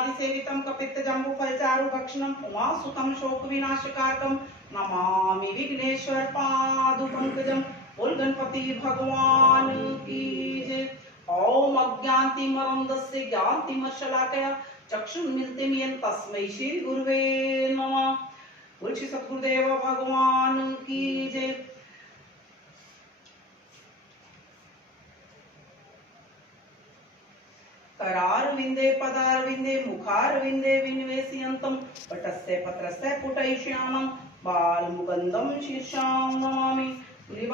ब्रह्मादि सेवितं कपित्त जम्बू फलचारु भक्षणम उमा सुतम शोक विनाशकारकम नमामि विघ्नेश्वर पादु पंकजम। बोल गणपति भगवान की जय। ओम अज्ञानतिमरन्दस्य ज्ञानतिमशलाकया चक्षुर्मिलितं तस्मै श्री गुरुवे नमः। बोल श्री सद्गुरुदेव भगवान की जय। करारविंदे पदारविंदे मुखारविंदे विनिवेशयन्तं पटस्य पत्रस्य पुटैष्यामं बालमुकुन्दं शीर्षां नमामि। श्री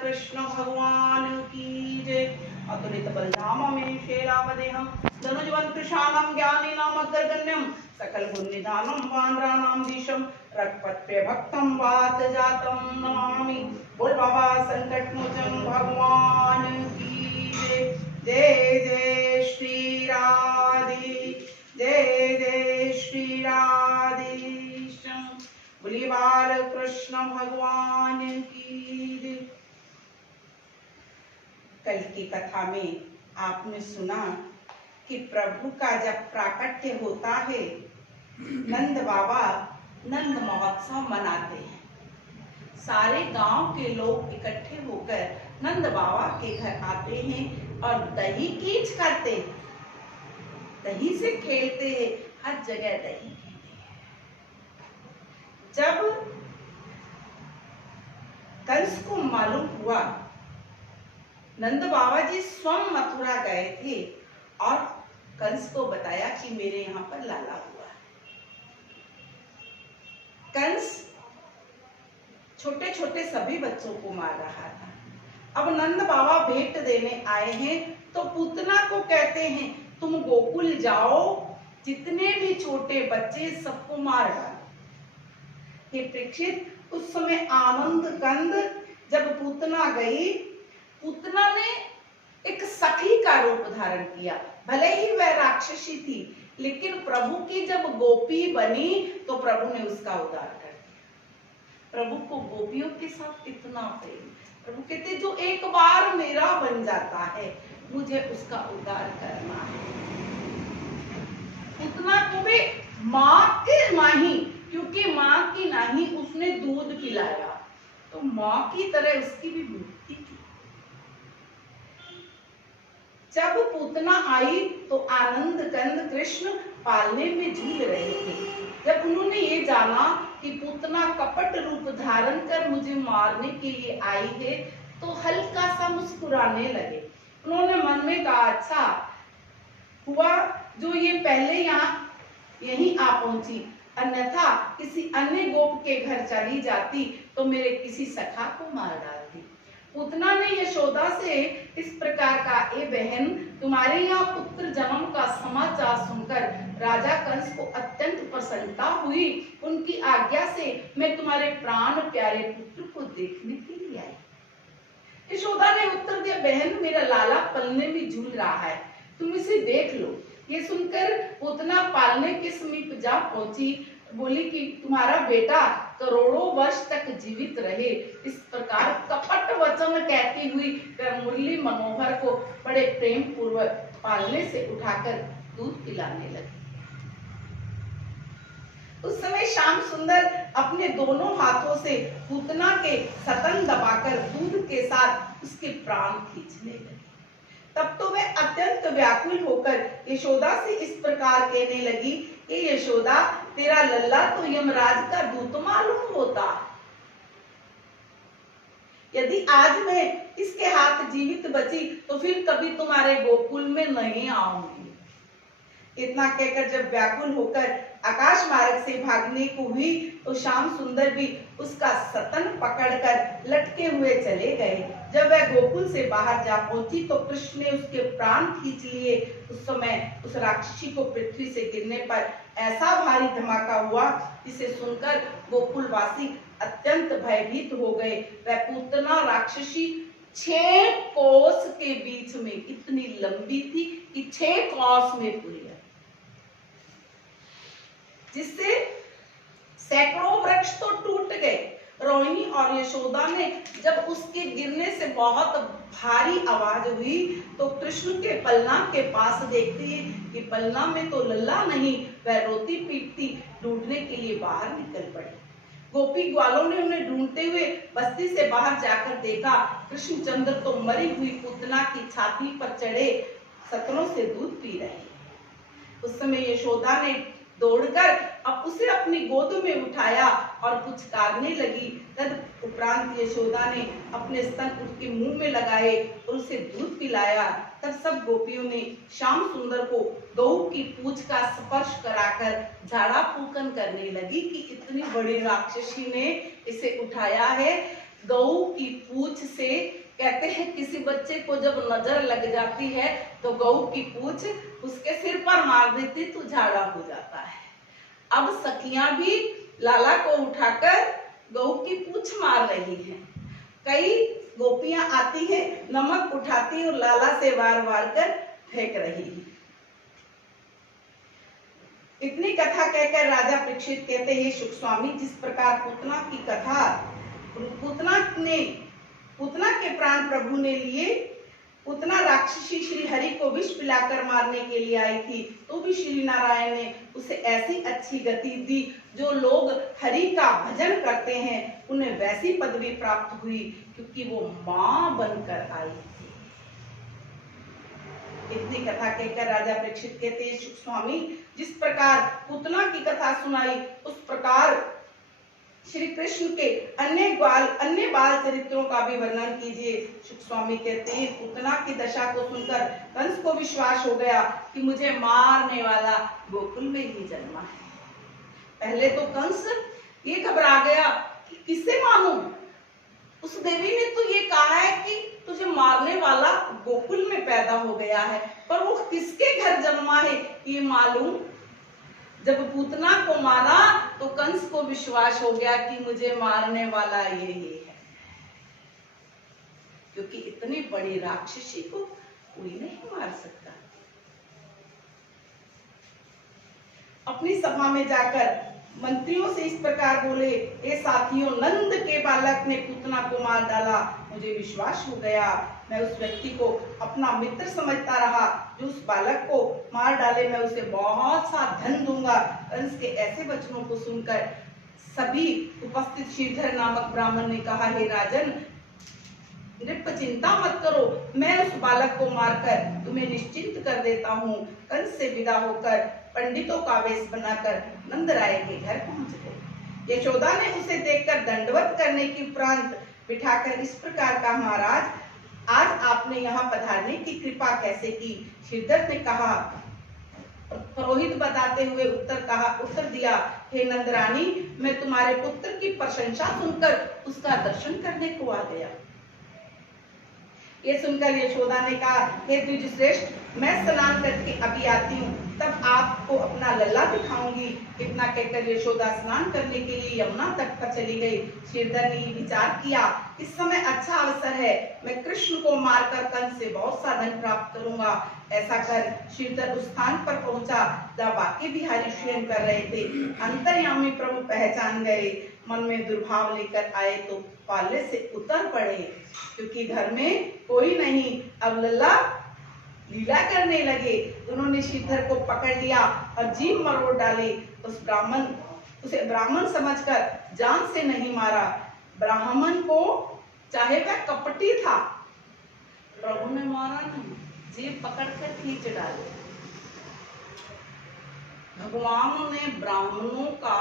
कृष्ण भगवान की जय। अतुलित बलधामं शैलावदेहं धनुजवन् कृशानं ज्ञानिनाम् अग्रगण्यं सकल गुणनिधानं वानराणां धीशं रक्तपत्रे भक्तं वातजातं नमामि। बोल बाबा संकट मोचन भगवान की जय। जय जय श्री राधे, जय जय श्री राधेश्याम। बोलिए बाल कृष्ण भगवान की जय। कल की कथा में आपने सुना कि प्रभु का जब प्राकट्य होता है, नंद बाबा नंद महोत्सव मनाते हैं। सारे गांव के लोग इकट्ठे होकर नंद बाबा के घर आते हैं और दही कीच करते हैं, दही से खेलते हैं, हर जगह दही खेलते हैं। जब कंस को मालूम हुआ, नंद बाबा जी स्वयं मथुरा गए थे और कंस को बताया कि मेरे यहाँ पर लाला हुआ है। कंस छोटे छोटे सभी बच्चों को मार रहा था। अब नंद बाबा भेंट देने आए हैं तो पूतना को कहते हैं तुम गोकुल जाओ, जितने भी छोटे बच्चे सबको मार डालो। हे परीक्षित, उस समय आनंद कंद जब पूतना गई, पूतना ने एक सखी का रूप धारण किया। भले ही वह राक्षसी थी, लेकिन प्रभु की जब गोपी बनी तो प्रभु ने उसका उद्धार कर दिया। प्रभु को गोपियों के साथ इतना प्रेम। प्रभु कहते जो एक बार मेरा बन जाता है, मुझे उसका उद्धार करना है। उतना को भी माँ की नाही, क्योंकि माँ की नाही उसने दूध पिलाया, तो माँ की तरह उसकी भी मुक्ति की। जब पूतना आई तो आनंद कंद कृष्ण पालने में झूल रहे थे। जब उन्होंने ये जाना कि पूतना कपट रूप धारण कर मुझे मारने के लिए आई है, तो हल्का सा मुस्कुराने लगे। उन्होंने मन में कहा अच्छा हुआ जो ये पहले यहीं आ पहुंची, अन्यथा किसी अन्य गोप के घर चली जाती तो मेरे किसी सखा को मार डालती। पूतना ने यशोदा से इस प्रकार का, ए बहन, तुम्हारे यहाँ पुत्र जन्म का समाचार सुनकर राजा कंस को अत्यंत प्रसन्नता हुई। उनकी आज्ञा से मैं तुम्हारे प्राण प्यारे पुत्र को देखने के लिए आई। यशोदा ने उत्तर दिया, बहन मेरा लाला पलने में झूल रहा है, तुम इसे देख लो। ये सुनकर पूतना पालने के समीप जा पहुंची, बोली कि तुम्हारा बेटा करोड़ों वर्ष तक जीवित रहे। इस प्रकार कपट वचन कहती हुई वह मुरली मनोहर को बड़े प्रेम पूर्वक पालने से उठाकर दूध पिलाने लगी। उस समय श्याम सुंदर अपने दोनों हाथों से पूतना के स्तन दबाकर दूध के साथ उसके प्राण खींचने लगे। तब तो वह अत्यंत व्याकुल होकर यशोदा से इस प्रकार कहने लगी, कि यशोदा तेरा लल्ला तो यमराज का दूत मालूम होता। यदि आज मैं इसके हाथ जीवित बची तो फिर कभी तुम्हारे गोकुल में नहीं आऊंगी। इतना कहकर जब व्याकुल होकर आकाश मार्ग से भागने को हुई तो श्याम सुंदर भी उसका स्तन पकड़कर लटके हुए चले गए। जब वह गोकुल से बाहर जा पहुंची तो कृष्ण ने उसके प्राण खींच लिए। उस समय उस राक्षसी को पृथ्वी से गिरने पर ऐसा भारी धमाका हुआ जिसे सुनकर गोकुलवासी अत्यंत भयभीत हो गए। वह पूतना राक्षसी 6 कोस के बीच में इतनी लंबी थी कि 6 कोस में पूरी, जिससे सैकड़ों वृक्ष तो टूट गए, रोहिणी और यशोदा ने जब उसके गिरने से बहुत भारी आवाज हुई तो कृष्ण के पलना के पास देखती है कि पलना में तो लल्ला नहीं, वह रोती पीटती ढूंढने के लिए बाहर निकल पड़ी। गोपी ग्वालों ने उन्हें ढूंढते हुए बस्ती से बाहर जाकर देखा, कृष्णचंद्र तो मरी हुई पूतना की छाती पर चढ़े सतरों से दूध पी रहे। उस समय यशोदा ने दौड़कर अब उसे अपनी गोद में उठाया और पुचकारने लगी। तद उपरांत यशोदा ने अपने स्तन उसके मुंह में लगाए और उसे दूध पिलाया। तब सब गोपियों ने श्याम सुंदर को गऊ की पूंछ का स्पर्श कराकर झाड़ा फूकन करने लगी कि इतनी बड़ी राक्षसी ने इसे उठाया है। गऊ की पूंछ से कहते हैं किसी बच्चे को जब नजर लग जाती है तो गऊ की पूंछ उसके सिर पर मार देती तो झाड़ा हो जाता है। अब सखियां भी लाला को उठाकर गऊ की पूंछ मार रही हैं। कई गोपियां आती हैं, नमक उठाती और लाला से वार वार कर फेंक रही है। इतनी कथा कहकर राजा परीक्षित कहते हैं, सुख स्वामी, जिस प्रकार पूतना की कथा पूतना के प्राण प्रभु ने लिए, पूतना राक्षसी श्री हरि को विष पिलाकर मारने के लिए आई थी, तो भी श्री नारायण ने उसे ऐसी अच्छी गति दी। जो लोग हरि का भजन करते हैं उन्हें वैसी पदवी प्राप्त हुई क्योंकि वो मां बनकर आई थी। इतनी कथा कहकर राजा परीक्षित कहते हैं, सुख स्वामी, जिस प्रकार पूतना की कथा सुनाई उस प्रकार श्री कृष्ण के अन्य बाल चरित्रों का भी वर्णन कीजिए। सुख स्वामी कहते हैं, पूतना की दशा को सुनकर कंस को विश्वास हो गया कि मुझे मारने वाला गोकुल में ही जन्मा है। पहले तो कंस ये घबरा गया कि किससे मानूं। उस देवी ने तो ये कहा है कि तुझे मारने वाला गोकुल में पैदा हो गया है, पर वो किसके घर जन्मा है ये मालूम। जब पूतना को मारा तो कंस को विश्वास हो गया कि मुझे मारने वाला यही है, क्योंकि इतनी बड़ी राक्षसी को कोई नहीं मार सकता। अपनी सभा में जाकर मंत्रियों से इस प्रकार बोले, ए साथियों, नंद के बालक ने पूतना को मार डाला, मुझे विश्वास हो गया। मैं उस व्यक्ति को अपना मित्र समझता रहा जो उस बालक को मार डाले, मैं उसे बहुत सा धन दूंगा। कंस के ऐसे वचनों को सुनकर सभी उपस्थित श्रीधर नामक ब्राह्मण ने कहा, हे राजन, नृप चिंता मत करो, मैं उस बालक को मारकर तुम्हें निश्चिंत कर देता हूँ। कंस से विदा होकर पंडितों का वेश बनाकर नंद राय के घर पहुंच गए। यशोदा ने उसे देखकर दंडवत करने के उपरांत बिठाकर इस प्रकार कहा, महाराज, आज आपने यहाँ पधारने की कृपा कैसे की। श्रीधर ने कहा, पुरोहित बताते हुए उत्तर दिया, हे नंदरानी, मैं तुम्हारे पुत्र की प्रशंसा सुनकर उसका दर्शन करने को आ गया। ये सुनकर यशोदा ने कहा, हे द्विजश्रेष्ठ, मैं स्नान करके अभी आती हूँ, तब आपको अपना लल्ला दिखाऊंगी। इतना कहकर यशोदा स्नान करने के लिए यमुना तट पर चली गई। श्रीधर ने विचार किया, इस समय अच्छा अवसर है, मैं कृष्ण को मारकर कंस से बहुत सा धन प्राप्त करूंगा। ऐसा कर श्रीधर उस स्थान पर पहुंचा जहाँ बाकी बिहारी शयन कर रहे थे। अंतर्यामी प्रभु पहचान गए, मन में दुर्भाव लेकर आए तो पाले से उतर पड़े, क्योंकि घर में कोई नहीं। अब लल्ला लीला करने लगे। उन्होंने श्रीधर को पकड़ लिया और जीभ मरोड़ डाली। उसे ब्राह्मण समझकर जान से नहीं मारा। ब्राह्मण को चाहे वह कपटी था, प्रभु ने मारा नहीं, जीभ पकड़कर खींच डाले। भगवान ने ब्राह्मणों का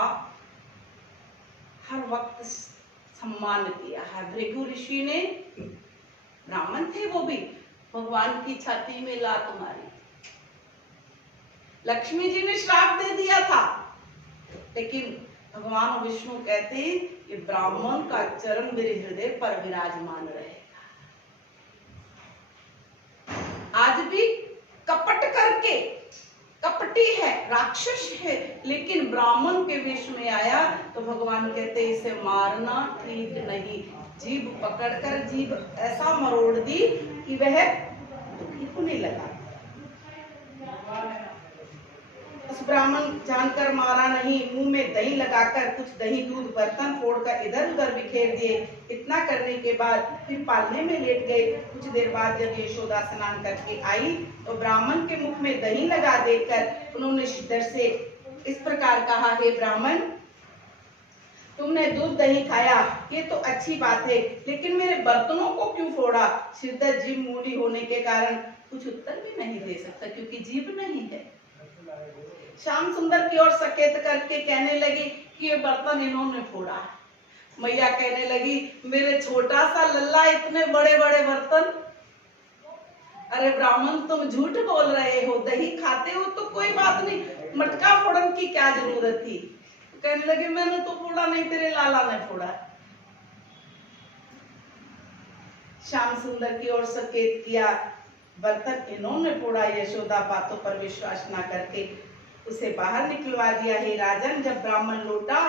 हर वक्त सम्मान किया है। भृगु ऋषि ने, ब्राह्मण थे वो भी, भगवान की छाती में लात मारी। लक्ष्मी जी ने श्राप दे दिया था, लेकिन भगवान विष्णु कहते हैं कि ब्राह्मण का चरण मेरे हृदय पर विराजमान रहेगा। आज भी कपट करके, कपटी है, राक्षस है, लेकिन ब्राह्मण के वेश में आया तो भगवान कहते इसे मारना ठीक नहीं। जीभ पकड़कर जीभ ऐसा मरोड़ दी कि वह दुखी होने लगा। कुछ ब्राह्मण जानकर मारा नहीं, मुंह में दही लगाकर कुछ दही दूध बर्तन फोड़कर इधर उधर बिखेर दिए। इतना करने के बाद फिर पालने में लेट गए। कुछ देर बाद जब यशोदा स्नान करके आई तो ब्राह्मण के मुख में दही लगा देकर उन्होंने श्रीधर से इस प्रकार कहा, हे ब्राह्मण, तुमने दूध दही खाया, ये तो अच्छी बात है, लेकिन मेरे बर्तनों को क्यों फोड़ा? श्रीधर जीभ मूली होने के कारण कुछ उत्तर भी नहीं दे सकता, क्योंकि जीभ नहीं है। श्याम सुंदर की ओर सकेत करके कहने लगी कि ये बर्तन इन्होंने फोड़ा है। मैया कहने लगी, मेरे छोटा सा लल्ला, इतने बड़े बड़े बर्तन। अरे ब्राह्मण, तुम झूठ बोल रहे हो, दही खाते हो तो कोई बात नहीं, मटका फोड़न की क्या जरूरत थी? कहने लगे, मैंने तो फोड़ा नहीं, तेरे लाला ने फोड़ा। श्याम सुंदर की ओर सकेत किया, बर्तन इन्होंने फोड़ा। यशोदा बातों पर विश्वास न करके उसे बाहर निकलवा दिया। हे राजन, जब ब्राह्मण लौटा,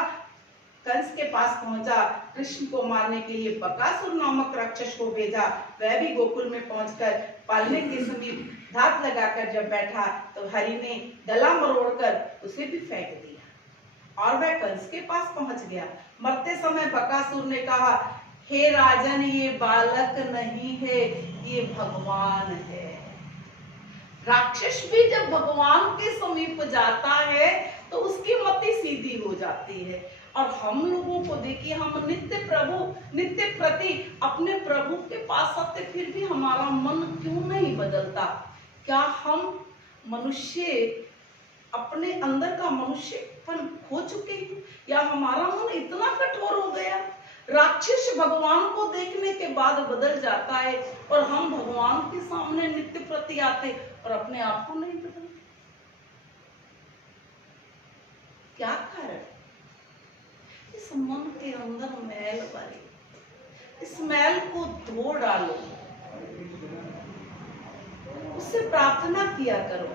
कंस के पास पहुंचा, कृष्ण को मारने के लिए बकासुर नामक राक्षस को भेजा। वह भी गोकुल में पहुंचकर पालने के समीप धात लगाकर जब बैठा तो हरि ने गला मरोड़कर उसे भी फेंक दिया और वह कंस के पास पहुंच गया। मरते समय बकासुर ने कहा, हे राजन, ये बालक नहीं है, ये भगवान है। राक्षस भी जब भगवान के समीप जाता है तो उसकी मति सीधी हो जाती है। और हम लोगों को देखिए, हम नित्य प्रति अपने प्रभु के पास आते, फिर भी हमारा मन क्यों नहीं बदलता? क्या हम मनुष्य अपने अंदर का मनुष्यपन खो चुके हैं, या हमारा मन इतना कठोर हो गया? राक्षस भगवान को देखने के बाद बदल जाता है और हम भगवान के सामने नित्य प्रति आते और अपने आप को नहीं बदलते। क्या कारण? इस मन के अंदर मैल भरी, इस मैल को धो डालो, उससे प्रार्थना किया करो,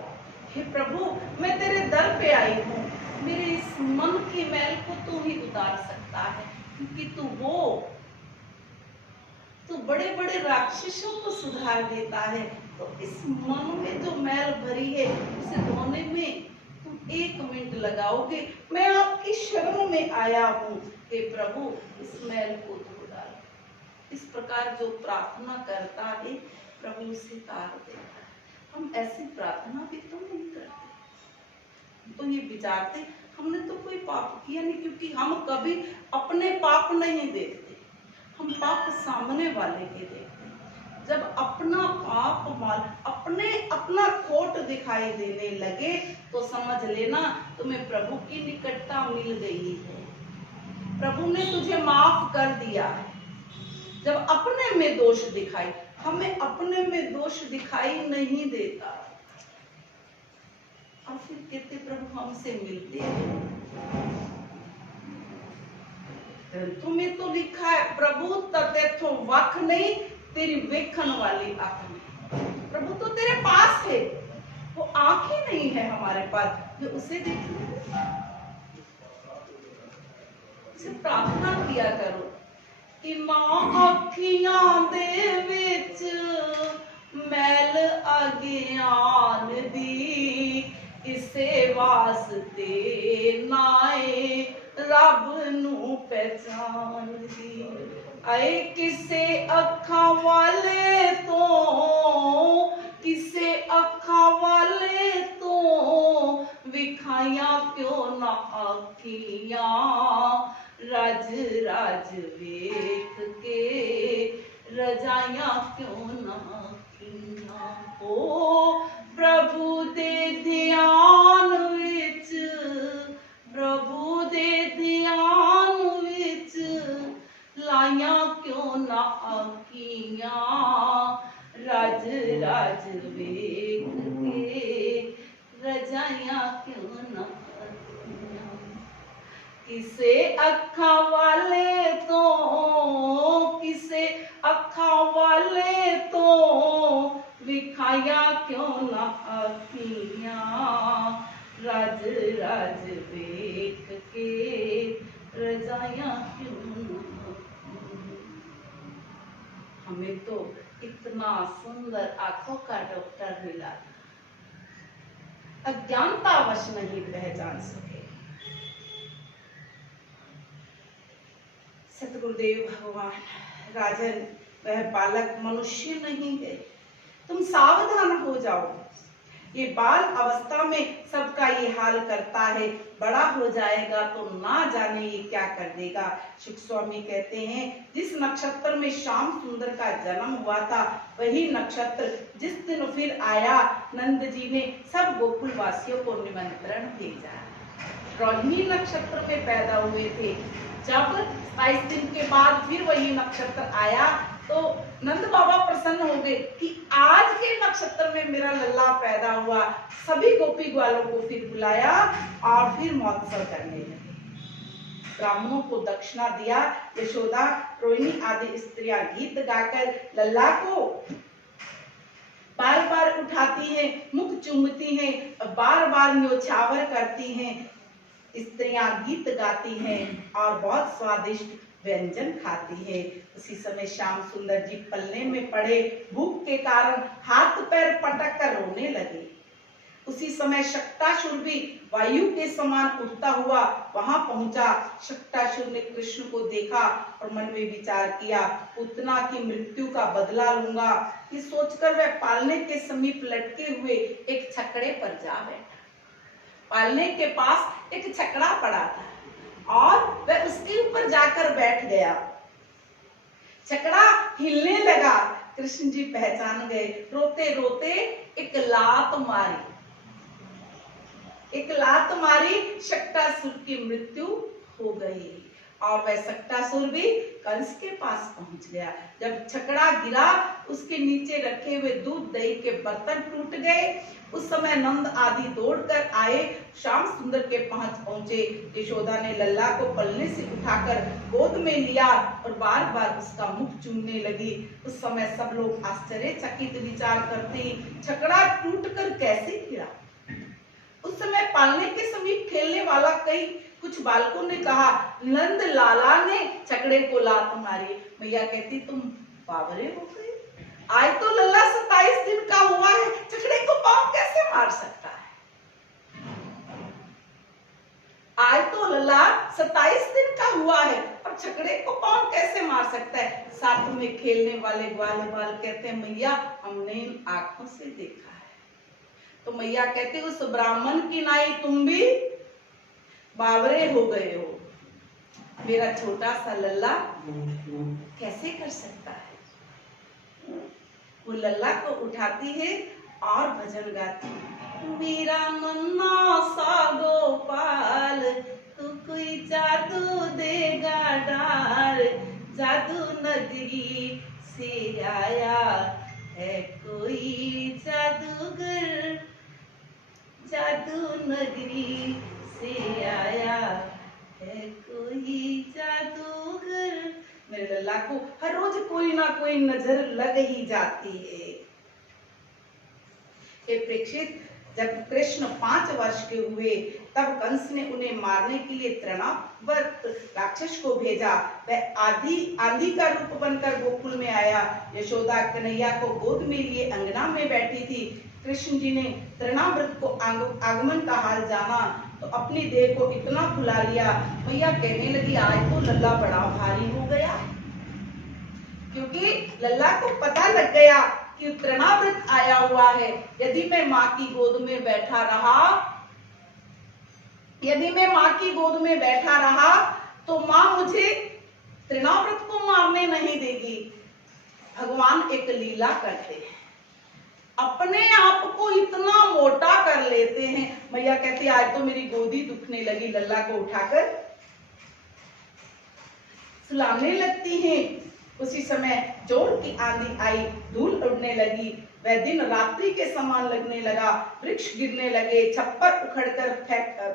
हे प्रभु, मैं तेरे दर पे आई हूँ, मेरे इस मन की मैल को तू ही उतार सकता है, क्योंकि तू बड़े बड़े राक्षसों को सुधार देता है। तो इस मन में जो मैल भरी है, उसे धोने में तुम 1 मिनट लगाओगे। मैं आपकी शरण में आया हूँ, हे प्रभु, इस मैल को धो डालो। इस प्रकार जो प्रार्थना करता है, प्रभु उसे तार देता है। हम ऐसी प्रार्थना भी तो नहीं करते, तो ये विचारते हमने तो कोई पाप किया नहीं, क्योंकि हम कभी अपने पाप नहीं देखते, हम पाप सामने वाले के देखते। जब अपना पाप अपना खोट दिखाई देने लगे तो समझ लेना तुम्हें प्रभु की निकटता मिल गई है, प्रभु ने तुझे माफ कर दिया है। जब अपने में दोष दिखाई, हमें अपने में दोष दिखाई नहीं देता, और फिर कहते प्रभु हमसे मिलते हैं। ग्रंथों में तो लिखा है, प्रभु तथो वख नहीं, तेरी वेखन वाली आंख नहीं। प्रभु तो तेरे पास है, वो आंखें नहीं है हमारे पास जो उसे देखने। उसे प्रार्थना किया करो कि मां अखियां दे विच मैल अज्ञान दी, इसे वास्ते नाए रब नू पहचान दी। आए किसे अखां वाले तो, किसे अखां वाले तो विखाइया क्यों ना आखियां, रज रज वेख के रजाइया क्यों ना आखियां। ओ प्रभु दे ध्यान विच, प्रभु दे ध्यान विच लाइया क्यों ना आखियां, रज रज वेख के रजाइया क्यों ना आखियां। किसे अखां वाले तो, किसे अखां वाले तो विखाया क्यों ना आखियां, रज रज वेख के रजाइया क्यों ना। हमें तो इतना सुंदर आंखों का डॉक्टर मिला, अज्ञानतावश नहीं बन सके। सतगुरुदेव भगवान, राजन वह बालक मनुष्य नहीं है, तुम सावधान हो जाओ। ये बाल अवस्था में सबका ये हाल करता है, बड़ा हो जाएगा तो ना जाने ये क्या कर देगा। शुक स्वामी कहते हैं, जिस नक्षत्र में श्याम सुंदर का जन्म हुआ था, वही नक्षत्र जिस दिन फिर आया, नंद जी ने सब गोकुल वासियों को निमंत्रण भेजा। रोहिणी नक्षत्र में पैदा हुए थे। जब 22 दिन के बाद फिर वही नक्षत्र आया तो नंद बाबा प्रसन्न हो गए कि आज के नक्षत्र में मेरा लल्ला पैदा हुआ। सभी गोपी ग्वालों को फिर बुलाया और फिर महोत्सव करने लगे। ब्राह्मणों को दक्षिणा दिया। यशोदा, रोहिणी आदि स्त्रियां गीत गाकर लल्ला को बार बार उठाती हैं, मुख चूमती हैं, बार बार न्योछावर करती हैं। स्त्रियां गीत गाती हैं और बहुत स्वादिष्ट व्यंजन खाती है। उसी समय श्याम सुंदर जी पलने में पड़े, भूख के कारण हाथ पैर पटक कर रोने लगे। उसी समय शक्टासुर भी वायु के समान उड़ता हुआ वहां पहुंचा। शक्टासुर ने कृष्ण को देखा और मन में विचार किया, पूतना की मृत्यु का बदला लूंगा। ये सोचकर वह पालने के समीप लटके हुए एक छकड़े पर जा बैठा। पालने के पास एक छकड़ा पड़ा था और वह उसके ऊपर जाकर बैठ गया। छकड़ा हिलने लगा। कृष्ण जी पहचान गए। रोते रोते एक लात मारी शक्टासुर की मृत्यु हो गई और वह शक्टासुर भी कंस के पास पहुंच गया। जब छकड़ा गिरा, उसके नीचे रखे हुए दूध दही के बर्तन टूट गए। उस समय नंद आदि दौड़कर आए, श्याम सुंदर के पास पहुंचे। यशोदा ने लल्ला को पलने से उठाकर गोद में लिया और बार बार उसका मुख चूमने लगी। उस समय सब लोग आश्चर्यचकित विचार करते, छकड़ा टूटकर कैसे गिरा। उस समय पालने के समीप खेलने वाला कुछ बालकों ने कहा, नंद लाला ने छकड़े को लात मारी। मैया कहती, तुम बावरे हो गए, आज तो लल्ला 27 दिन का हुआ है, छकड़े को पांव कैसे मार सकता है। आज तो लल्ला 27 दिन का हुआ है और छकड़े को पांव कैसे मार सकता है। साथ में खेलने वाले ग्वाले बाल कहते हैं, मैया हमने इन आंखों से देखा है। तो मैया कहते, उस ब्राह्मण की नाई तुम भी बावरे हो गए हो। मेरा छोटा सा लल्ला कैसे कर सकता है। वो लल्ला को उठाती है और भजन गाती है, मेरा नन्ना सा गोपाल, तू कोई जादू देगा डार, जादू नगरी से आया है कोई जादूगर, जादू नगरी से आया है कोई जादूगर। मेरे लल्ला को हर रोज कोई ना कोई नजर लग ही जाती है। हे प्रेक्षित, जब कृष्ण 5 वर्ष के हुए तब कंस ने उन्हें मारने के लिए तृणावर्त राक्षस को भेजा। वह आंधी का रूप बनकर गोकुल में आया। यशोदा कन्हैया को गोद में लिए अंगना में बैठी थी। कृष्ण जी ने तृणावर्त को आगमन का हाल जाना तो अपनी देह को इतना फुला लिया, मैया कहने लगी, आज तो लल्ला बड़ा भारी हो गया। क्योंकि लल्ला को पता लग गया कि तृणाव्रत आया हुआ है। यदि मैं माँ की गोद में बैठा रहा तो माँ मुझे तृणाव्रत को मारने नहीं देगी। भगवान एक लीला करते हैं, अपने आप को इतना मोटा कर लेते हैं। मैया कहती, आज तो मेरी गोदी दुखने लगी। लल्ला को उठाकर सुलाने लगती हैं। उसी समय जोर की आंधी आई, धूल उड़ने लगी, वह दिन रात्रि के समान लगने लगा। वृक्ष गिरने लगे, छप्पर उखड़कर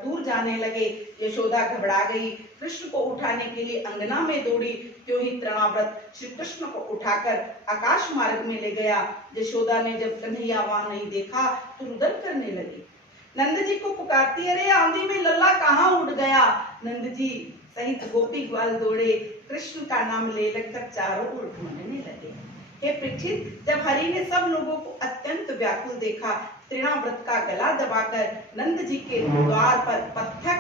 दूर जाने लगे। यशोदा घबरा गई, कृष्ण को उठाने के लिए अंगना में दौड़ी। क्यों ही तृणाव्रत श्री कृष्ण को उठाकर आकाश मार्ग में ले गया। यशोदा ने जब कन्हैया वहां नहीं देखा तो रुदन करने लगी। नंद जी को पुकारती, अरे आंधी में लल्ला कहाँ उड़ गया। नंद जी सहित गोपी ग्वाल दौड़े, कृष्ण का नाम ले लगकर चारों ओर ढूंढने लगे। हे परीक्षित, जब हरि ने सब लोगों को अत्यंत व्याकुल देखा तृणाव्रत का गला दबाकर नंद जी के द्वार पर पत्थर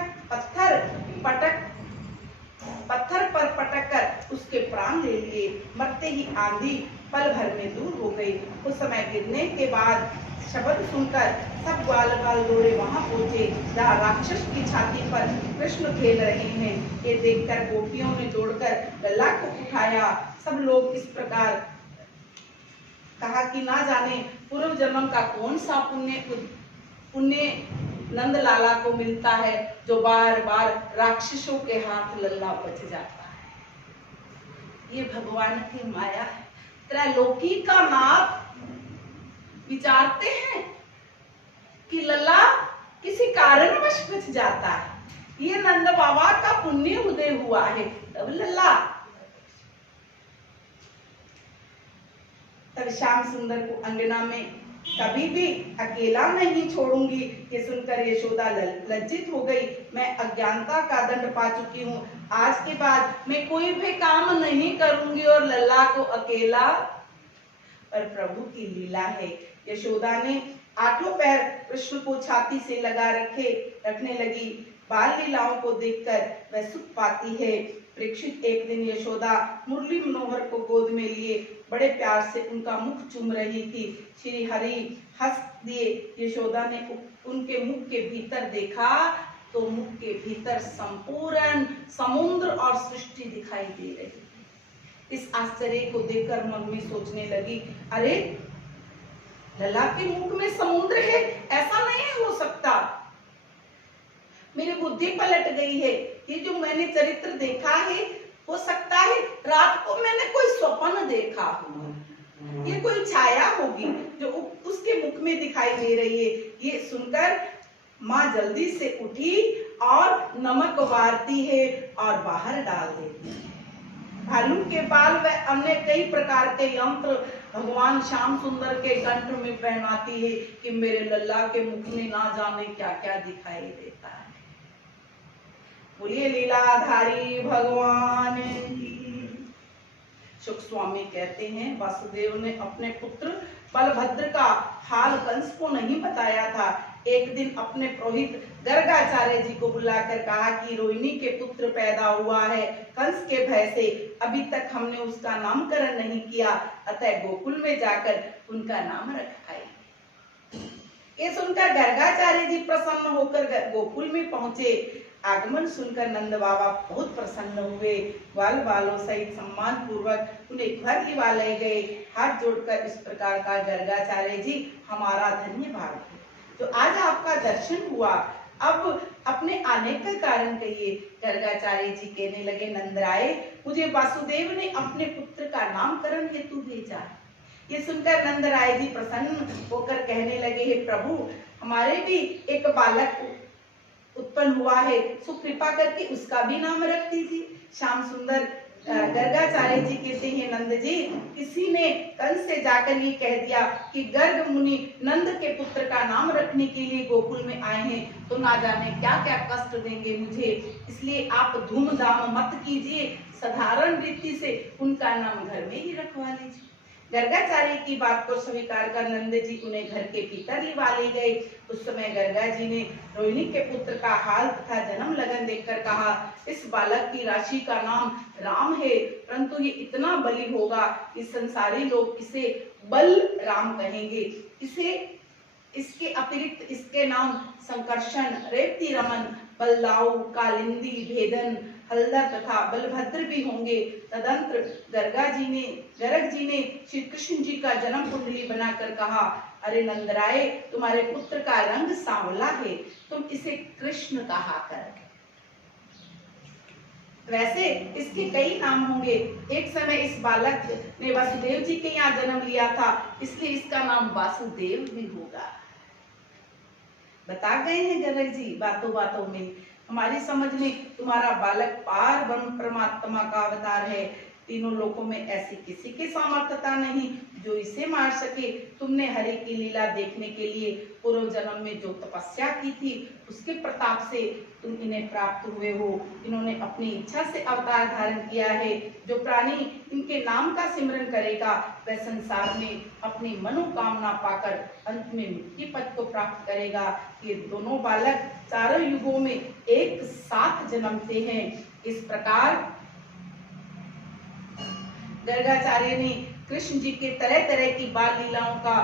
पर पटक कर उसके प्राण ले लिए। मरते ही आंधी पल भर में दूर हो गई। उस समय गिरने के बाद शब्द सुनकर सब ग्वाल बाल दौड़े वहां पहुंचे जहाँ राक्षस की छाती पर कृष्ण खेल रहे हैं। ये देखकर गोपियों ने दौड़कर लल्ला को उठाया। सब लोग इस प्रकार कहा कि ना जाने पूर्व जन्म का कौन सा पुण्य नंद लाला को मिलता है जो बार बार राक्षसों के हाथ लल्ला बच जाता है। ये भगवान की माया है। त्रैलोकी का नाथ विचारते हैं कि लल्ला किसी कारणवश बच जाता है। ये नंद बाबा का पुण्य उदय हुआ है तब लल्ला। तब श्याम सुंदर को अंगना में कभी भी अकेला नहीं छोड़ूंगी। ये सुनकर यशोदा लज्जित हो गई। मैं अज्ञानता का दंड पा चुकी हूँ। आज के बाद मैं कोई भी काम नहीं करूंगी और लल्ला को अकेला। पर प्रभु की लीला है। यशोदा ने आठों पैर कृष्ण को छाती से लगा रखने लगी। बाल लीलाओं को देखकर वह सुख पाती है। परीक्षित एक दिन यशोदा मुरली मनोहर को गोद में लिए बड़े प्यार से उनका मुख चूम रही थी। श्री हरि हंस दिए। यशोदा ने उनके मुख के भीतर देखा तो मुख के भीतर संपूर्ण समुद्र और सृष्टि दिखाई दे रही। इस आश्चर्य को देखकर मन में सोचने लगी, अरे लला के मुख में समुद्र है, ऐसा नहीं हो सकता। मेरी बुद्धि पलट गई है। ये जो मैंने चरित्र देखा है, हो सकता है रात को मैंने कोई स्वप्न देखा होगा। ये कोई छाया होगी जो उसके मुख में दिखाई दे रही है। ये सुनकर माँ जल्दी से उठी और नमक वारती है और बाहर डाल देती है। भालू के बाल व अन्य कई प्रकार के यंत्र भगवान श्याम सुंदर के कंठ में पहनाती है कि मेरे लल्ला के मुख में ना जाने क्या क्या दिखाई देता है। बोलिए लीलाधारी भगवान की। शुक स्वामी कहते हैं, वासुदेव ने अपने पुत्र बलभद्र का हाल कंस को नहीं बताया था। एक दिन अपने पुरोहित गर्गाचार्य जी को बुलाकर कहा कि रोहिणी के पुत्र पैदा हुआ है कंस के भय से। अभी तक हमने उसका नामकरण नहीं किया, अतः गोकुल में जाकर उनका नाम रखाए। ये सुनकर गर्गाचार्य जी प्रसन्न होकर गोकुल में पहुंचे। आगमन सुनकर नंद बाबा बहुत प्रसन्न हुए। ग्वाल बालों सहित सम्मान पूर्वक उन्हें घर लिवा ले गए। हाथ जोड़कर इस प्रकार का गर्गाचार्य जी हमारा धन्य भाग है तो आज आपका दर्शन हुआ। अब अपने आने का कारण कहिए। गर्गाचार्य जी कहने लगे, नंदराय मुझे वासुदेव ने अपने पुत्र का नामकरण हेतु भेजा। ये सुनकर नंदराय जी प्रसन्न होकर कहने लगे, हे प्रभु हमारे भी एक बालक उत्पन्न हुआ है, सो कृपा करके उसका भी नाम रख दीजिए। श्याम सुंदर गर्गाचार्य जी कहते हैं, नंद जी किसी ने कंस से जाकर ये कह दिया कि गर्ग मुनि नंद के पुत्र का नाम रखने के लिए गोकुल में आए हैं तो ना जाने क्या क्या कष्ट देंगे मुझे, इसलिए आप धूमधाम मत कीजिए, साधारण रीति से उनका नाम घर में ही रखवा लीजिए। गर्गाचार्य की बात को स्वीकार कर नंद जी उन्हें घर के भीतर लिवा ले गए। उस समय गर्गा जी ने रोहिणी के पुत्र का हाल तथा जन्म लगन देखकर कहा, इस बालक की राशि का नाम राम है, परंतु ये इतना बलि होगा कि संसारी लोग इसे बल राम कहेंगे। इसके अतिरिक्त इसके नाम संकर्षण, रेवती रमन, बलदाऊ, कालिंदी, भेदन, हलदर तथा बलभद्र भी होंगे। तदंतर गर्ग जी ने श्री कृष्ण जी का जन्म कुंडली बनाकर कहा, अरे नंदराय तुम्हारे पुत्र का रंग सांवला है, तुम इसे कृष्ण कहा कर। वैसे इसके कई नाम होंगे। एक समय इस बालक ने वासुदेव जी के यहाँ जन्म लिया था, इसलिए इसका नाम वासुदेव भी होगा। बता गए हैं गर्ग जी बातों बातों में। हमारी समझ में तुम्हारा बालक पार ब्रह्म परमात्मा का अवतार है, तीनों लोकों में ऐसी किसी की सामर्थ्यता नहीं जो इसे मार सके। तुमने हरि की लीला देखने के लिए पूर्व जन्म में जो तपस्या की थी उसके प्रताप से तुम इन्हें प्राप्त हुए हो। इन्होंने अपनी इच्छा से अवतार धारण किया है। जो प्राणी इनके नाम का सिमरन करेगा वह संसार में अपनी मनोकामना पाकर अंत में मुक्ति पद को प्राप्त करेगा। ये दोनों बालक चारों युगों में एक साथ जन्मते हैं। इस प्रकार गर्गाचार्य ने कृष्ण जी के तरह तरह की बाल लीलाओं का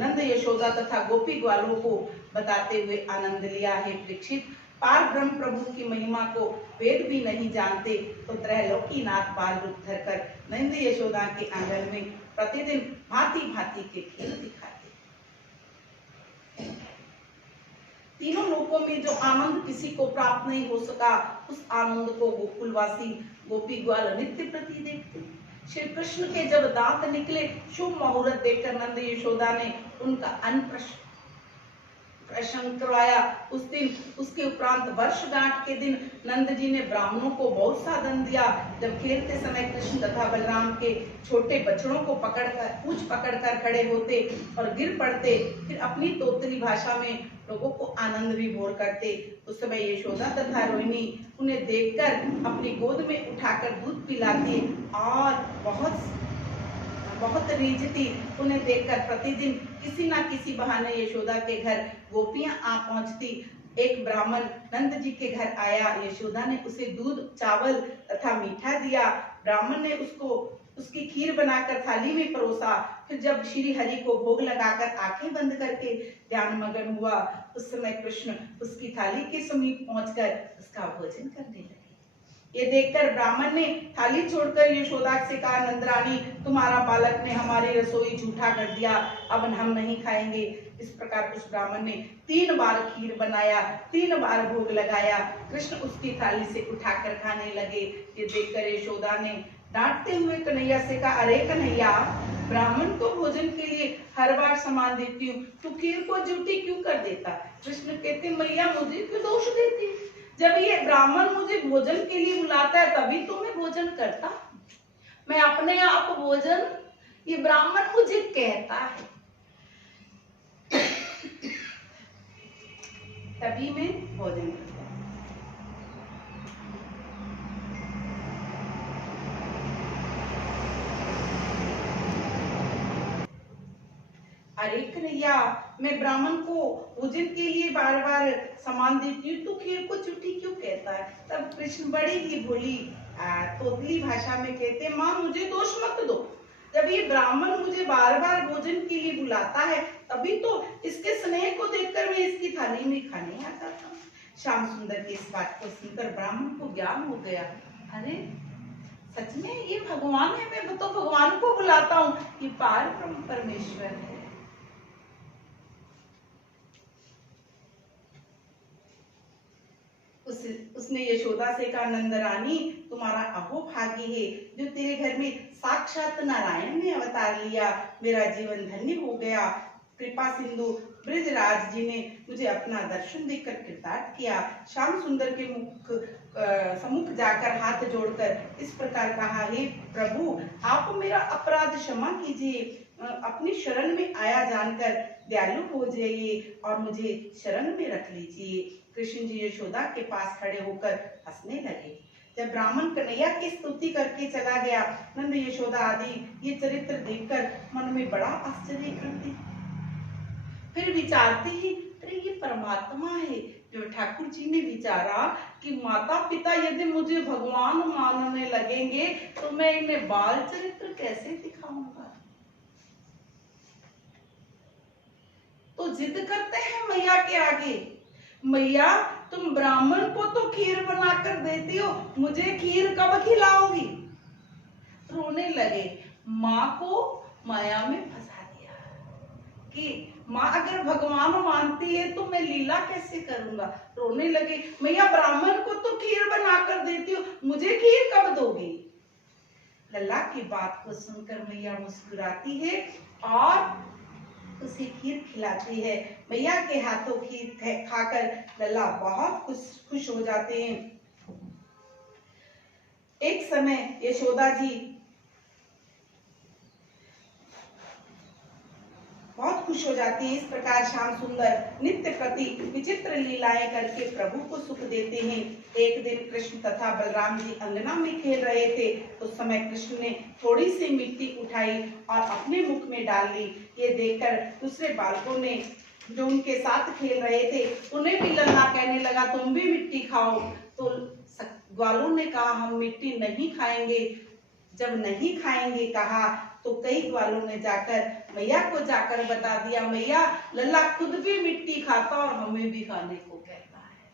नंद यशोदा तथा गोपी ग्वालों को बताते हुए आनंद लिया है। परीक्षित, पार ब्रह्म प्रभु की महिमा को वेद भी नहीं जानते तो त्रैलोकी नाथ बाल रूप धरकर नंद यशोदा के आंगन में प्रतिदिन भांति भांति के खेल दिखाते। तीनों लोकों में जो आनंद किसी को प्राप्त नहीं हो सका उस आनंद को गोकुलवासी गोपी ग्वाल नित्य प्रति देखते। श्री कृष्ण के जब दांत निकले शुभ मुहूर्त देखकर नंद यशोदा ने उनका अन्नप्राशन करवाया। उस दिन उसके उपरांत वर्षगांठ के दिन नंद जी ने ब्राह्मणों को बहुत साधन दिया। जब खेलते समय कृष्ण तथा बलराम के छोटे बछड़ों को पकड़कर पूंछ पकड़कर खड़े होते और गिर पड़ते, फिर अपनी तोतली भाषा में लोगों को आनंद विभोर करते। उस समय यशोदा तथा रोहिणी उन्हें देखकर अपनी गोद में उठाकर दूध पिलाती और बहुत रीझती। उन्हें देखकर प्रतिदिन किसी ना किसी बहाने यशोदा के घर गोपियां आ पहुंचती। एक ब्राह्मण नंद जी के घर आया। यशोदा ने उसे दूध, चावल तथा मीठा दिया। ब्राह्मण ने उसकी खीर बनाकर थाली में परोसा। फिर जब श्री हरि को भोग लगाकर आंखें बंद करके ध्यान मगन हुआ, उस समय कृष्ण उसकी थाली के समीप पहुंचकर उसका भोजन करने लगे। ये देखकर ब्राह्मण ने थाली छोड़कर यशोदा से कहा, नंदरानी, तुम्हारा बालक ने हमारी रसोई झूठा कर दिया, अब हम नहीं खाएंगे। इस प्रकार उस ब्राह्मण ने 3 बार खीर बनाया, 3 बार भोग लगाया। कृष्ण उसकी थाली से उठाकर खाने लगे। ये देखकर यशोदा ने डांटते हुए कन्हैया से कहा, अरे कन्हैया, ब्राह्मण को भोजन के लिए हर बार सामान देती हूँ, तू खीर को झूठी क्यों कर देता? कृष्ण कहते, मैया मुझे क्यों दोष देती? जब ये ब्राह्मण मुझे भोजन के लिए बुलाता है तभी तो मैं भोजन करता, मैं अपने आप भोजन, ये ब्राह्मण मुझे कहता है तभी मैं भोजन करता। अरे कन्हैया, मैं ब्राह्मण को भोजन के लिए बार बार सामान देती हूँ, तू खीर को झूठी क्यों कहता है? तब कृष्ण बड़ी ही भोली तोतली भाषा में कहते, माँ मुझे दोष मत दो, जब ये ब्राह्मण मुझे बार बार भोजन के लिए बुलाता है तभी तो इसके स्नेह को देखकर मैं इसकी थाली में खाने आता था। श्याम सुंदर की इस बात को सुनकर ब्राह्मण को ज्ञान हो गया, अरे सच में ये भगवान है, मैं तो भगवान को बुलाता हूँ, ये पार ब्रह्म परमेश्वर है। उसने यशोदा से कहा, नंदरानी, तुम्हारा अहो भाग्य है जो तेरे घर में साक्षात नारायण ने अवतार लिया। मेरा जीवन धन्य हो गया। कृपा सिंधु ब्रजराज जी ने मुझे अपना दर्शन देकर कृतार्थ किया। श्याम सुंदर के सम्मुख जाकर हाथ जोड़कर इस प्रकार कहा, हे प्रभु, आप मेरा अपराध क्षमा कीजिए, अपनी शरण में आया जानकर दयालु हो जाइए और मुझे शरण में रख लीजिए। कृष्ण जी यशोदा के पास खड़े होकर हंसने लगे। जब ब्राह्मण कन्हैया की स्तुति करके चला गया, नंद यशोदा आदि ये चरित्र देखकर मन में बड़ा आश्चर्य करते, फिर विचारते ही, अरे ये परमात्मा है। जो ठाकुर जी ने विचारा कि माता पिता यदि मुझे भगवान मानने लगेंगे तो मैं इन्हें बाल चरित्र कैसे दिखाऊंगा। तो जिद करते हैं मैया के आगे, मैया तुम ब्राह्मण को तो खीर बनाकर देती हो, मुझे खीर कब खिलाओगी? रोने लगे। माँ को माया में फंसा दिया कि माँ अगर भगवान मानती है तो मैं लीला कैसे करूंगा। रोने लगे, मैया ब्राह्मण को तो खीर बनाकर देती हो, मुझे खीर कब दोगी? लल्ला की बात को सुनकर मैया मुस्कुराती है और उसे खीर खिलाती है। मैया के हाथों खीर खाकर लल्ला बहुत खुश हो जाते हैं। एक समय यशोदा जी बहुत खुश हो जाती है। इस प्रकार श्याम सुंदर नित्य प्रति विचित्र लीलाएं करके प्रभु को सुख देते हैं। एक दिन कृष्ण तथा बलराम जी अंगना में खेल रहे थे। उस समय कृष्ण ने थोड़ी सी मिट्टी उठाई और अपने मुख में डाल ली। ये देखकर दूसरे बालकों ने जो उनके साथ खेल रहे थे उन्हें भी लल्ला कहने लगा, तुम भी मिट्टी खाओ। तो ग्वालों ने कहा, हम मिट्टी नहीं खाएंगे। जब नहीं खाएंगे कहा तो कई ग्वालों ने जाकर मैया को जाकर बता दिया, मैया लल्ला खुद भी मिट्टी खाता और हमें भी खाने को कहता है।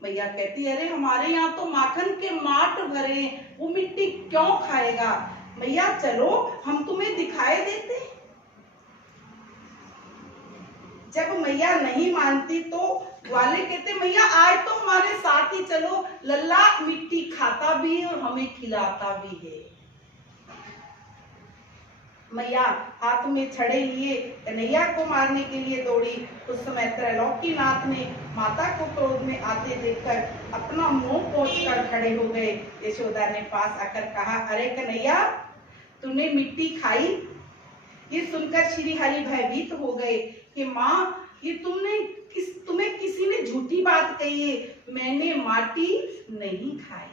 मैया कहती, अरे हमारे यहाँ तो माखन के माट भरे, वो मिट्टी क्यों खाएगा। मैया चलो हम तुम्हें दिखाई देते। जब मैया नहीं मानती तो ग्वाले कहते, मैया आज तो हमारे साथ ही चलो, लल्ला मिट्टी खाता भी है और हमें खिलाता भी है। मैया हाथ में छड़े लिए कन्हैया को मारने के लिए दौड़ी। उस समय त्रैलोकीनाथ ने माता को क्रोध में आते देखकर अपना मुंह पोंछकर खड़े हो गए। यशोदा ने पास आकर कहा, अरे कन्हैया तूने मिट्टी खाई। ये सुनकर श्री हरि भयभीत हो गए कि माँ ये तुम्हें किसी ने झूठी बात कही है, मैंने माटी नहीं खाई।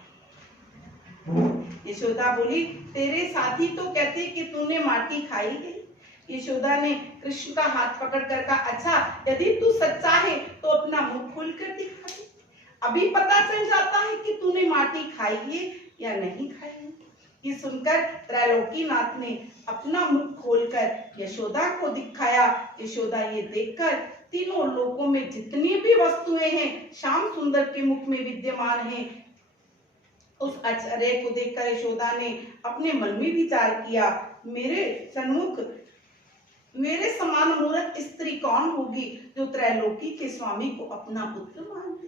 यशोदा बोली, तेरे साथी तो कहते कि तूने माटी खाई है। यशोदा ने कृष्ण का हाथ पकड़कर कहा, अच्छा यदि तू सच्चा है तो अपना मुंह खोलकर दिखा दे, अभी पता चल जाता है कि तूने माटी खाई है या नहीं खाई है। ये सुनकर त्रैलोकीनाथ ने अपना मुंह खोलकर यशोदा को दिखाया। यशोदा ये देखकर तीनों लोकों में जितनी भी वस्तुएं हैं श्याम सुंदर के मुख में विद्यमान हैं, उस आश्चर्य को देखकर यशोदा ने अपने मन में विचार किया, मेरे सन्मुख मेरे समान मूर्ख स्त्री कौन होगी जो त्रैलोकी के स्वामी को अपना पुत्र मान ले।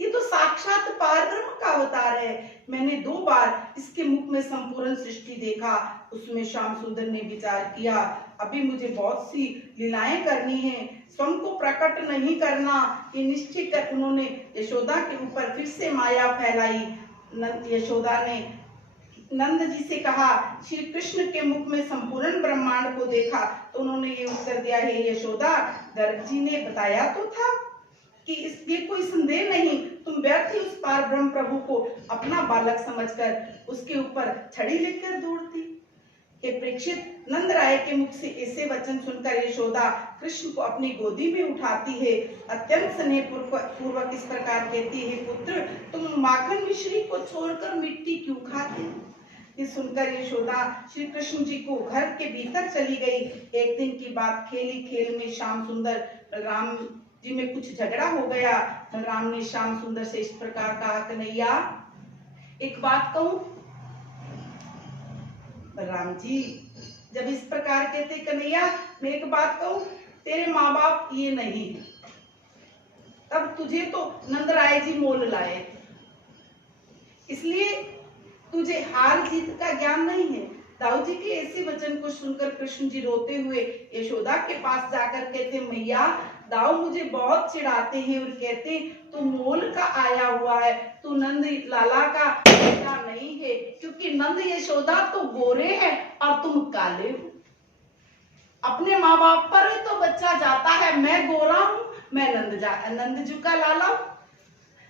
ये तो साक्षात पारब्रह्म का अवतार है। मैंने 2 बार इसके मुख में संपूर्ण सृष्टि देखा। उसमें श्याम सुंदर ने विचार किया, अभी मुझे बहुत सी लीलाएं करनी है, स्वयं को प्रकट नहीं करना। ये निश्चय कर उन्होंने यशोदा के ऊपर फिर से माया फैलाई। यशोदा ने नंद जी से कहा, श्री कृष्ण के मुख में संपूर्ण ब्रह्मांड को देखा तो उन्होंने ये उत्तर दिया, है यशोदा गर्ग जी ने बताया तो था कि इसलिए कोई संदेह नहीं, तुम व्यर्थ ही उस पार ब्रह्म प्रभु को अपना बालक समझकर उसके ऊपर छड़ी लेकर दौड़ती। हे परीक्षित, नंद राय के मुख से ऐसे वचन सुनकर यशोदा कृष्ण को अपनी गोदी में उठाती है। अत्यंत स्नेह पूर्वक इस प्रकार कहती है, पुत्र तुम माखन मिश्री को छोड़कर मिट्टी क्यों खाते हो। ये सुनकर यशोदा श्री कृष्ण जी को घर के भीतर चली गई। एक दिन की बात, खेली खेल में श्याम सुंदर बलराम जी में कुछ झगड़ा हो गया। बलराम ने श्याम सुंदर से इस प्रकार कहा, कन्हैया एक बात कहूं। बलराम जी जब इस प्रकार कहते, कन्हैया मैं एक बात कहूं, तेरे माँ बाप ये नहीं है, तब तुझे तो नंद राय जी मोल लाए, इसलिए तुझे हार जीत का ज्ञान नहीं है। दाऊ जी के ऐसे वचन को सुनकर कृष्ण जी रोते हुए यशोदा के पास जाकर कहते, मैया दाऊ मुझे बहुत चिढ़ाते हैं और कहते तू मोल का आया हुआ है, तू नंद लाला का बेटा नहीं है, क्योंकि नंद यशोदा तो गोरे हैं और तुम काले हो। अपने माँ बाप पर ही तो बच्चा जाता है, मैं गोरा हूँ, मैं नंद जी का लाला हूँ,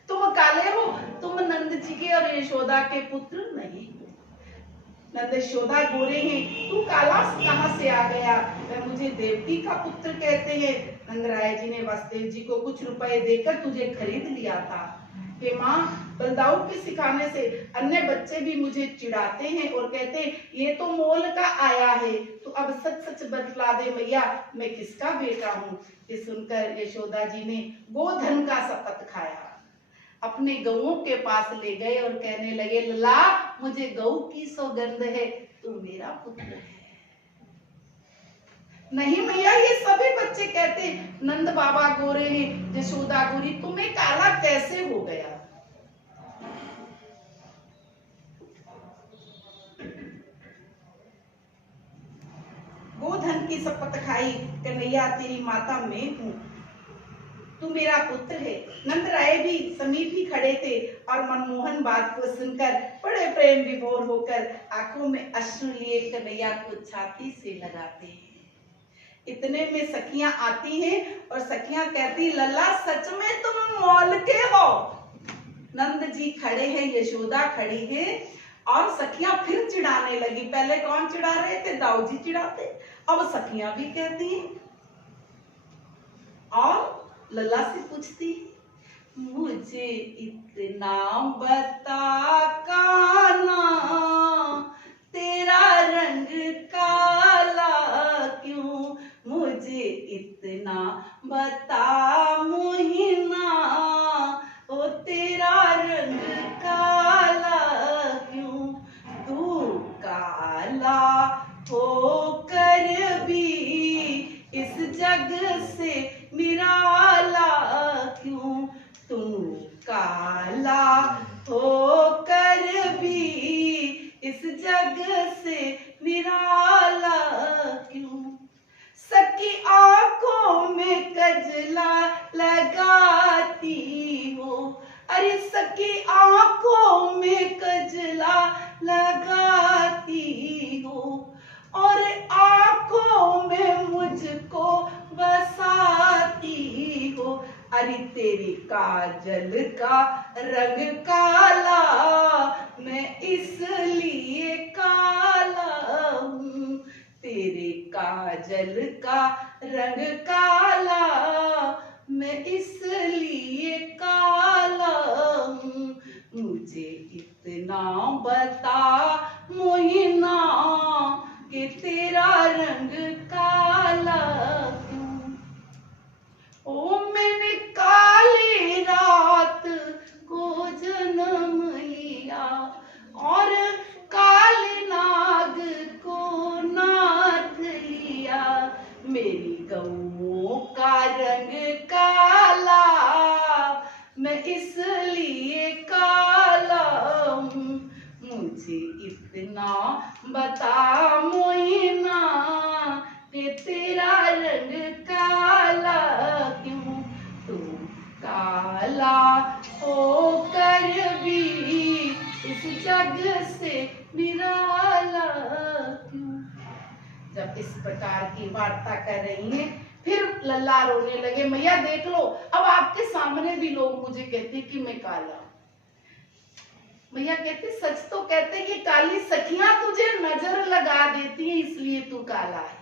तुम काले हो, तुम नंद जी के और यशोदा के पुत्र नहीं। नंद यशोदा गोरे हैं, तू काला कहाँ से आ गया। वह मुझे देवकी का पुत्र कहते हैं। नंद राय जी ने वासुदेव जी को कुछ रुपए देकर तुझे खरीद लिया था। हे माँ, बलदाऊ के सिखाने से अन्य बच्चे भी मुझे चिढ़ाते हैं और कहते हैं ये तो मोल का आया है, तो अब सच सच बतला दे मैया मैं किसका बेटा हूँ। ये सुनकर यशोदा जी ने गोधन का शपथ खाया, अपने गऊओं के पास ले गए और कहने लगे, लला मुझे गऊ की सौगंध है, तू मेरा पुत्र है। नहीं मैया, ये सभी बच्चे कहते नंद बाबा गोरे हैं, यशोदा गोरी, तुम्हें काला कैसे हो गया। गोधन की शपथ खाई, कन्हैया तेरी माता मैं हूँ, तू मेरा पुत्र है। नंद राय भी समीप ही खड़े थे और मनमोहन बात को सुनकर बड़े प्रेम विभोर होकर आंखों में अश्रु लिए कन्हैया को छाती से लगाते हैं। इतने में सखियां आती हैं और सखियां कहती, लल्ला सच में तुम मौल के हो। नंद जी खड़े हैं, यशोदा खड़ी है और सखियां फिर चिढ़ाने लगी। पहले कौन चिढ़ा रहे थे? दाऊ जी चिढ़ाते, अब सखियां भी कहती हैं और लल्ला से पूछती, मुझे इतना बता कान्हा, तेरा रंग काला क्यों? मुझे इतना बता मोहिना, ओ तेरा रंग काला क्यों? तू काला होकर भी इस जग से निराला क्यों? तुम काला होकर भी इस जग से निराला क्यों? सखी आंखों में कजला लगाती हो, अरे सखी आंखों में कजला लगाती हो और आंखों में मुझको बसाती हो। अरे तेरी काजल का रंग काला, मैं इसलिए काला हूँ। तेरे काजल का रंग काला, मैं इसलिए काला हूँ। मुझे इतना बता मोहिना कि तेरा रंग काला क्यों? ओ मैंने काली रात को जन्म लिया और काले नाग को नाथ लिया। मेरी गौओं का रंग काला, मैं इसलिए काला हूँ। मुझे इतना बता मोहिना कि तेरा रंग काला क्यों? तू काला होकर भी इस जग से निराला क्यों? जब इस प्रकार की वार्ता कर रही हैं, फिर लल्ला रोने लगे, मैया देख लो, अब आपके सामने भी लोग मुझे कहते कि मैं काला। मैया कहते, सच तो कहते कि काली सखियां तुझे नजर लगा देती हैं इसलिए तू काला है।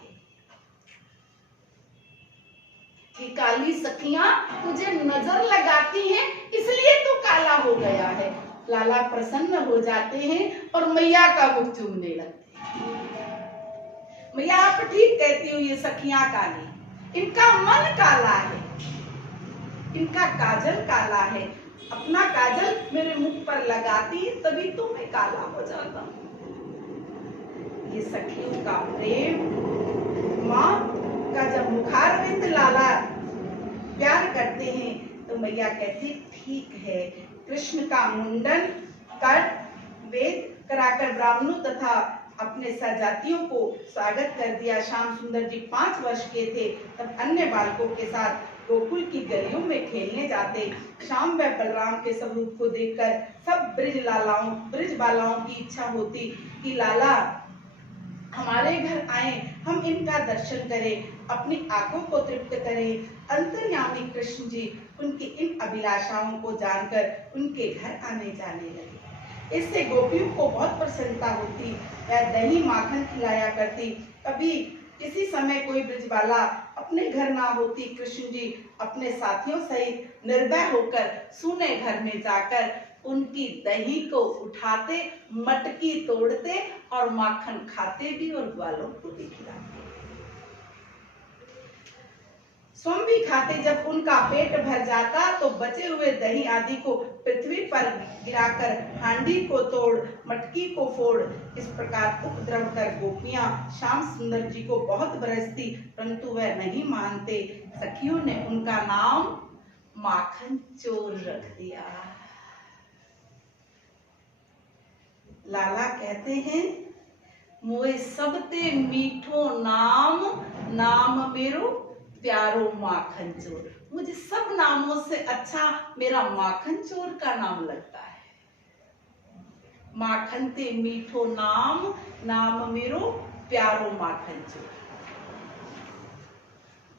कि काली सखियां तुझे नजर लगाती हैं इसलिए तू काला हो गया है। लाला प्रसन्न हो जाते हैं और मैया का मुख चूमने लगते हैं। मैया आप ठीक कहती हो, ये सखियां काली, इनका मन काला है, इनका काजल काला है। अपना काजल मेरे मुख पर लगाती तभी तो मैं काला हो जाता हूँ। ये सखियों का प्रेम, माँ का जब मुखारविंद लाला प्यार करते हैं तो मैया कहती ठीक है। कृष्ण का मुंडन कर वेद कराकर ब्राह्मणों तथा अपने सजातियों को स्वागत कर दिया। श्याम सुंदर जी 5 वर्ष के थे तब अन्य बालकों के साथ गोकुल की गलियों में खेलने जाते। श्याम व बलराम के स्वरूप को देखकर सब ब्रिज बालाओं की इच्छा होती कि लाला हमारे घर आए, हम इनका दर्शन करें, अपनी आंखों को तृप्त करें। अंतर्यामी कृष्ण जी उनकी इन अभिलाषाओं को जानकर उनके घर आने जाने लगे। इससे गोपियों को बहुत प्रसन्नता होती, वह दही माखन खिलाया करती। कभी किसी समय कोई ब्रिजबाला अपने घर ना होती, कृष्ण जी अपने साथियों सहित निर्भय होकर सूने घर में जाकर उनकी दही को उठाते, मटकी तोड़ते और माखन खाते भी और ग्वालों को भी खिलाते। स्वयं भी खाते। जब उनका पेट भर जाता तो बचे हुए दही आदि को पृथ्वी पर गिराकर हांडी को तोड़, मटकी को फोड़, इस प्रकार उपद्रव कर गोपियां श्याम सुंदर जी को बहुत बरसती, परंतु वह नहीं मानते। सखियों ने उनका नाम माखन चोर रख दिया। लाला कहते हैं, मोए सबते मीठो नाम, नाम मेरो प्यारो माखन चोर। मुझे सब नामों से अच्छा मेरा माखन चोर का नाम लगता है। माखन ते मीठो नाम, नाम मेरो प्यारो माखन चोर।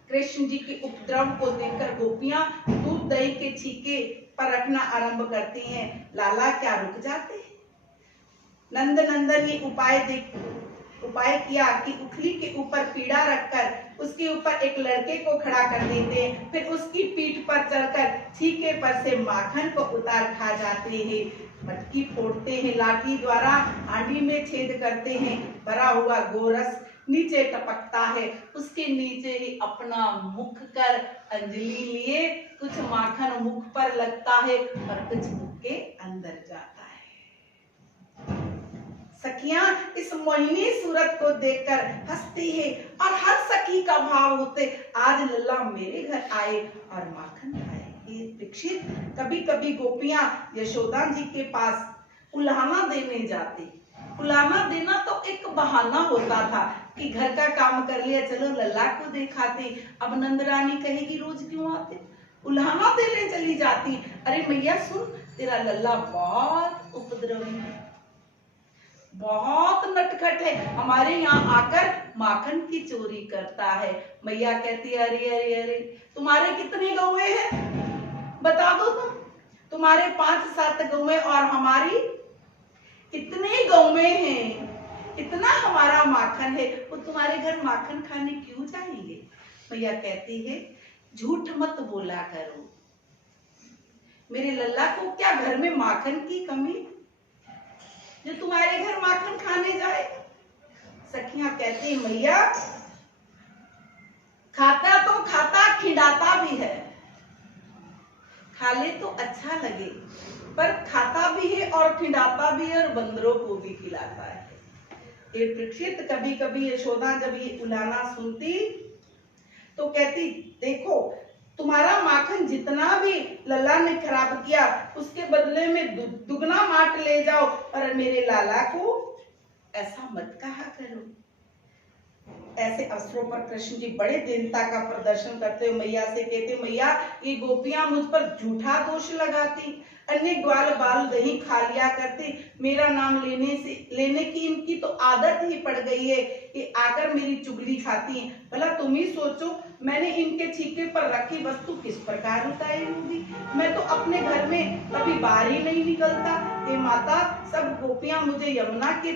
कृष्ण जी के उपद्रव को देखकर गोपियां दूध दही के छीके परखना आरंभ करती हैं। लाला क्या रुक जाते हैं? नंद नंदन ये उपाय किया कि उखली के ऊपर पीड़ा रखकर उसके ऊपर एक लड़के को खड़ा कर देते हैं, फिर उसकी पीठ पर चढ़कर छीके पर से माखन को उतार खा जाते हैं। मटकी फोड़ते हैं, लाठी द्वारा हांडी में छेद करते हैं, भरा हुआ गोरस नीचे टपकता है, उसके नीचे ही अपना मुख कर अंजलि लिए कुछ माखन मुख पर लगता है और कुछ मुख के अंदर जाता है। सखियां इस मोहिनी सूरत को देखकर हंसती है और हर सखी का भाव होते, आज लल्ला मेरे घर आए और माखन खाए। ये परीक्षित कभी कभी गोपियां यशोदा जी के पास उल्हाना देने जाती। उल्हाना देना तो एक बहाना होता था कि घर का काम कर लिया, चलो लल्ला को दिखाते। अब नंदरानी कहेगी रोज क्यों आते? उल्हाना देने चली जाती। अरे मैया सुन, तेरा लल्ला बहुत उपद्रवी है, बहुत नटखट है, हमारे यहाँ आकर माखन की चोरी करता है। मैया कहती है अरे अरे अरे, तुम्हारे कितने गौएं हैं बता दो तुम? तुम्हारे 5-7 गौएं और हमारी कितने गौएं हैं, इतना हमारा माखन है, वो तुम्हारे घर माखन खाने क्यों जाएंगे? मैया कहती है झूठ मत बोला करो, मेरे लल्ला को क्या घर में माखन की कमी जो तुम्हारे घर माखन खाने जाए? सखियां कहती मैया खाता तो खाता, खिलाता भी है, खा ले तो अच्छा लगे, पर खाता भी है और खिलाता भी है और बंदरों को भी खिलाता है। ये परीक्षित कभी कभी यशोदा जब ये उलाना सुनती तो कहती देखो तुम्हारा माखन जितना भी लल्ला ने खराब किया उसके बदले में दुगना माट ले जाओ, और मेरे लाला को ऐसा मत कहा करो। ऐसे अवसरों पर कृष्ण जी बड़े दीनता का प्रदर्शन करते हुए मैया से कहते, मैया ये गोपियां मुझ पर झूठा दोष लगाती, अन्य ग्वाल बाल दही खा लिया करती, मेरा नाम लेने की इनकी तो आदत ही पड़ गई है, ये आकर मेरी चुगली खाती हैं। भला तुम ही सोचो मैंने इनके छीके पर रखी वस्तु किस प्रकार उतारी होगी, मैं तो अपने घर में कभी बाहर ही नहीं निकलता। हे माता, सब गोपियां मुझे यमुना के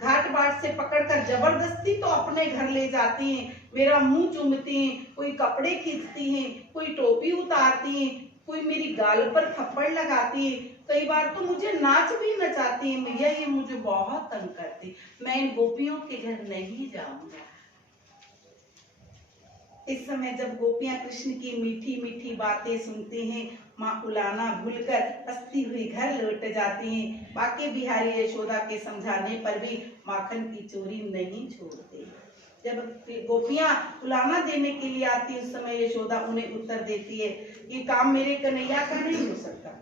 घाट बाट से पकड़कर जबरदस्ती तो अपने घर ले जाती हैं, मेरा मुंह चूमती हैं, कोई कपड़े खींचती हैं, कोई टोपी उतारती हैं, कोई मेरी गाल पर थप्पड़ लगाती है, कई बार तो मुझे नाच भी नचाती है। मैया ये मुझे बहुत तंग करती, मैं इन गोपियों के घर नहीं जाऊंगा। इस समय जब गोपियां कृष्ण की मीठी मीठी बातें सुनती हैं, माँ उलाना भूलकर हंसती हुई घर लौट जाती हैं। बाकी बिहारी यशोदा के समझाने पर भी माखन की चोरी नहीं छोड़ते। जब गोपियां उलाना देने के लिए आती उस समय यशोदा उन्हें उत्तर देती है, ये काम मेरे कन्हैया का नहीं हो सकता।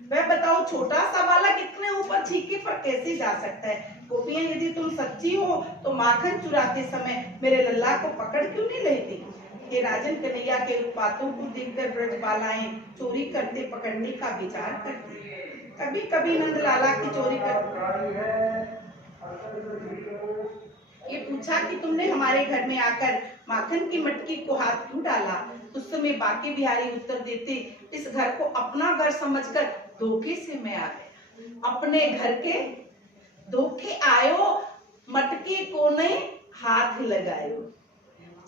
वह बताओ छोटा सा बालक इतने ऊपर छीके पर कैसे जा सकता है? गोपियां यदि तुम सच्ची हो तो माखन चुराते समय मेरे लल्ला को पकड़ क्यों नहीं लेती? हे राजन, कन्हैया के उत्पातों को देखकर ब्रज बालाएं चोरी करते पकड़ने का विचार करती। कभी कभी नंद लाला की चोरी कर ये पूछा कि तुमने हमारे घर में आकर माखन की मटकी को हाथ क्यों डाला? उस समय बाकी बिहारी उत्तर देते, इस घर को अपना घर समझकर धोखे से मैं आ गया। अपने घर के धोखे आयो, मटकी को नहीं हाथ लगायो।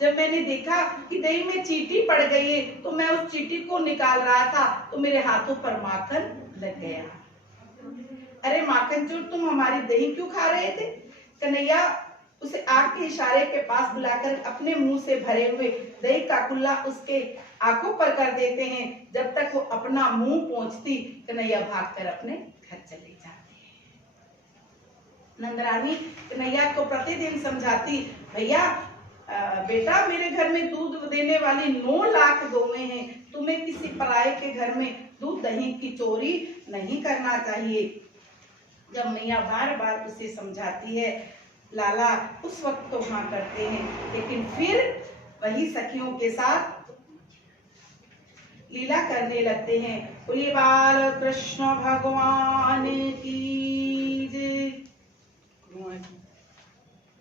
जब मैंने देखा कि दही में चींटी पड़ गई है तो मैं उस चींटी को निकाल रहा था तो मेरे हाथों पर माखन लग गया। अरे माखन चोर, तुम हमारी दही क्यों खा रहे थे? कन्हैया उसे आग के इशारे के पास बुलाकर अपने मुंह से भरे हुए दही का कुल्ला उसके आंखों पर कर देते हैं। जब तक वो अपना मुंह पहुंचती कन्हैया भागकर अपने घर चले जाते हैं। नंदरानी कन्हैया को प्रतिदिन समझाती, भैया बेटा मेरे घर में दूध देने वाली 9 लाख गौएं हैं, तुम्हें किसी पराये के घर में दूध दही की चोरी नहीं करना चाहिए। जब मैया बार बार उसे समझाती है लाला उस वक्त तो हाँ करते हैं, लेकिन फिर वही सखियों के साथ लीला करने लगते हैं। बोलिए बाल कृष्ण भगवान की जय।